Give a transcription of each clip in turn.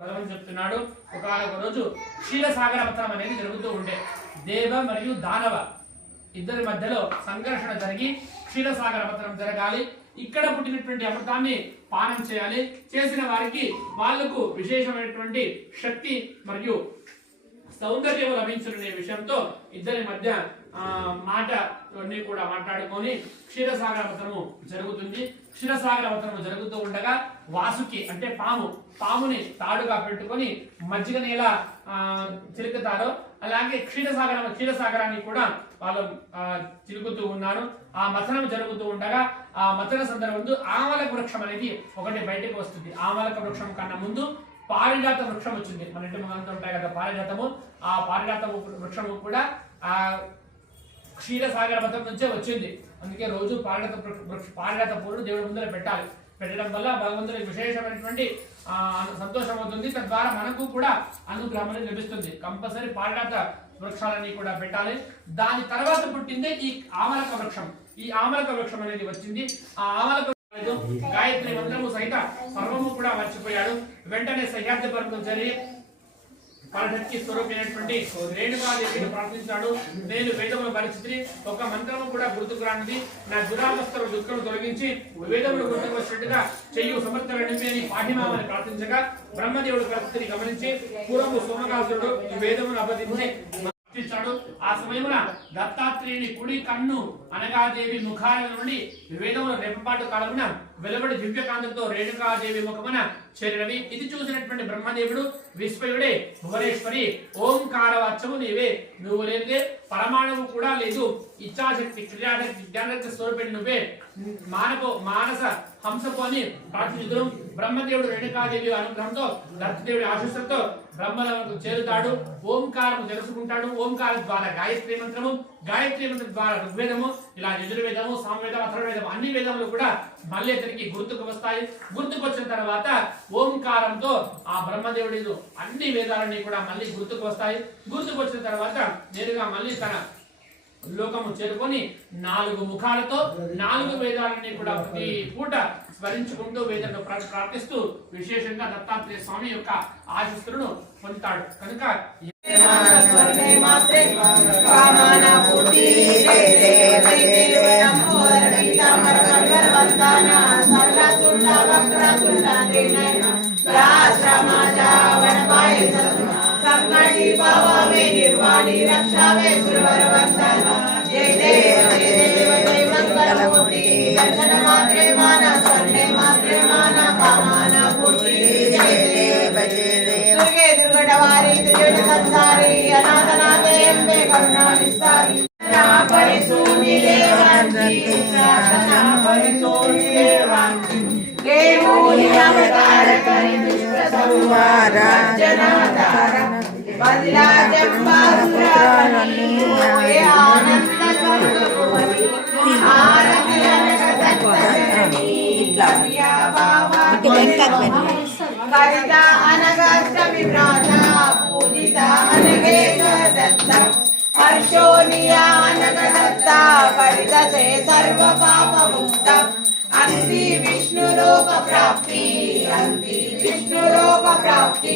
భగవంతుడు చెప్తున్నాడు. ఒకనొక రోజు క్షీరసాగర పత్రం అనేది జరుగుతూ ఉండే. దేవ మరియు దానవ ఇద్దరి మధ్యలో సంఘర్షణ జరిగి క్షీరసాగర పత్రం జరగాలి. ఇక్కడ పుట్టినటువంటి అమృతాన్ని పానం చేయాలి. చేసిన వారికి వాళ్ళకు విశేషమైనటువంటి శక్తి మరియు సౌందర్యం లభించునే విషయంతో ఇద్దరి మధ్య మాట అన్ని కూడా మాట్లాడుకొని క్షీరసాగర పత్రము జరుగుతుంది. క్షీరసాగర పత్రము జరుగుతూ ఉండగా వాసుకి అంటే పాము పాముని తాడుగా పెట్టుకొని మజ్జిగ నేల ఆ, చిలుకుతారో. అలాగే క్షీరసాగరం క్షీరసాగరాన్ని కూడా వాళ్ళు ఆ, చిలుకుతూ ఉన్నారు. ఆ మథనం జరుగుతూ ఉండగా ఆ మథన సందర్భంలో ఆమలక వృక్షం అనేది ఒకటి బయటకు వస్తుంది. ఆమలక వృక్షం కన్నా ముందు పారిజాత వృక్షం వచ్చింది. మన ఇంటి ముందు ఉంటాయి కదా పారిజాతము. ఆ పారిజాత వృక్షము కూడా ఆ క్షీరసాగర మతం నుంచే వచ్చింది. అందుకే రోజు పారిజాత వృక్ష- పారిజాత పూలను దేవుడి ముందర పెట్టాలి. పెట్టడం వల్ల భగవంతుడికి విశేషమైనటువంటి ఆ, సంతోషం అవుతుంది. తద్వారా మనకు కూడా అనుగ్రహం అనేది లభిస్తుంది. కంపల్సరీ పారిజాత వృక్షాలన్నీ కూడా పెట్టాలి. దాని తర్వాత పుట్టిందే ఈ ఆమలక వృక్షం. ఈ ఆమలక వృక్షం అనేది వచ్చింది. ఆ ఆమలక గాయత్రి మంత్రము సహిత సర్వము కూడా మర్చిపోయాడు. వెంటనే సహ్యాద్రి పర్వతం జరిగి పరశక్తి స్వరూపమైనటువంటి రేణుకాదేవిని ప్రార్థించాడు. నేను వేదముల పరిస్థితిని ఒక మంత్రము కూడా గుర్తుకు రానిది. నా దురావస్థల దుఃఖం తొలగించి వేదములు గుర్తుకు వచ్చినట్టుగా చెయ్యి సమర్థుల పాఠిమామని ప్రార్థించగా బ్రహ్మదేవుడు పరిస్థితిని గమనించి పూర్వము సోమకాసుడు ఈ వేదమును అబధించి ప్రార్థించాడు. ఆ సమయమున దత్తాత్రేయుని కుడి కన్ను అనగాదేవి ముఖాల నుండి వేదముల రెప్పపాటు కాలమున వెలువడి దివ్యకాంతంతో రేణుకాదేవి ముఖమున చేరినవి. ఇది చూసినటువంటి బ్రహ్మదేవుడు విశ్వయుడే భువనేశ్వరి ఓంకార వాచము నీవే. నువ్వు లేదే పరమాణువు కూడా లేదు. ఇచ్చాశక్తి క్రియాశక్తి జ్ఞానశక్తి స్వరూపిణి నువ్వే. మానవ మానస హంసపు అని ప్రార్థించుదురు. బ్రహ్మదేవుడు రేణుకాదేవి అనుగ్రహంతో దత్తదేవుడి ఆశీస్సులతో బ్రహ్మలకు చేరుతాడు. ఓంకారం తెలుసుకుంటాడు. ఓంకారం ద్వారా గాయత్రి మంత్రము గాయత్రి మంత్రం ద్వారా ఋగ్వేదము ఇలా యజుర్వేదము సామవేదం అథర్వవేదం అన్ని వేదములు కూడా మళ్ళీ అతనికి గుర్తుకు వస్తాయి. గుర్తుకు వచ్చిన తర్వాత ఓంకారంతో ఆ బ్రహ్మదేవుడి అన్ని వేదాలన్నీ కూడా మళ్ళీ గుర్తుకు వస్తాయి. గుర్తుకు వచ్చిన తర్వాత నేరుగా మళ్ళీ తన లోకము చేరుకొని నాలుగు ముఖాలతో నాలుగు వేదాలన్నీ కూడా ప్రతి పూట స్మరించుకుంటూ వేదంలో ప్రార్థిస్తూ విశేషంగా దత్తాత్రేయ స్వామి యొక్క ఆశిస్తులను పొందుతాడు. కనుక స్వర్గే మాత్రే కామానాపూర్తి జయ జయ జయ దేవ దేవ మంగళమూర్తి దర్శన మాత్రే ఆరతి అనగ దత్తజనని కన్యా బాబా కరిత అనగస్త విభ్రాత పూజిత అనగేక దత్త హర్షోనియా అనగ దత్త పరిత సే సర్వ పాప ముక్త అంతి విష్ణు లోక ప్రాప్తి అంతి విష్ణు లోక ప్రాప్తి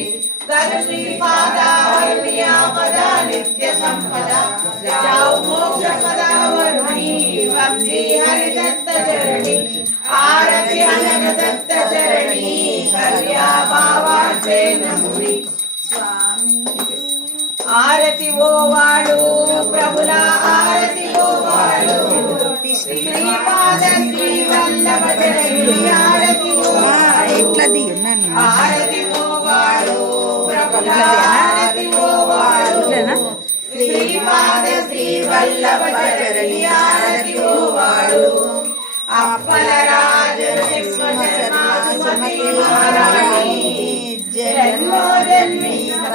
గరుని పాద వర్ణియా పద నిత్య సంపద జావు మోక్ష పద ఆరతి ఓ వాడు ప్రభుల ఆరతి ఓ వాడు శ్రీపాద శ్రీ వల్లభ ఆరతి ఎట్లా ఆరతి ఓ వాడు ప్రభుల ఆరతి ఓ వాడు శ్రీపాద శ్రీ వల్లభ ఆరతి ఓ వాడు అప్పల రాజు శర్మ సుమతి మహారాణి. జన్మో జన్మిత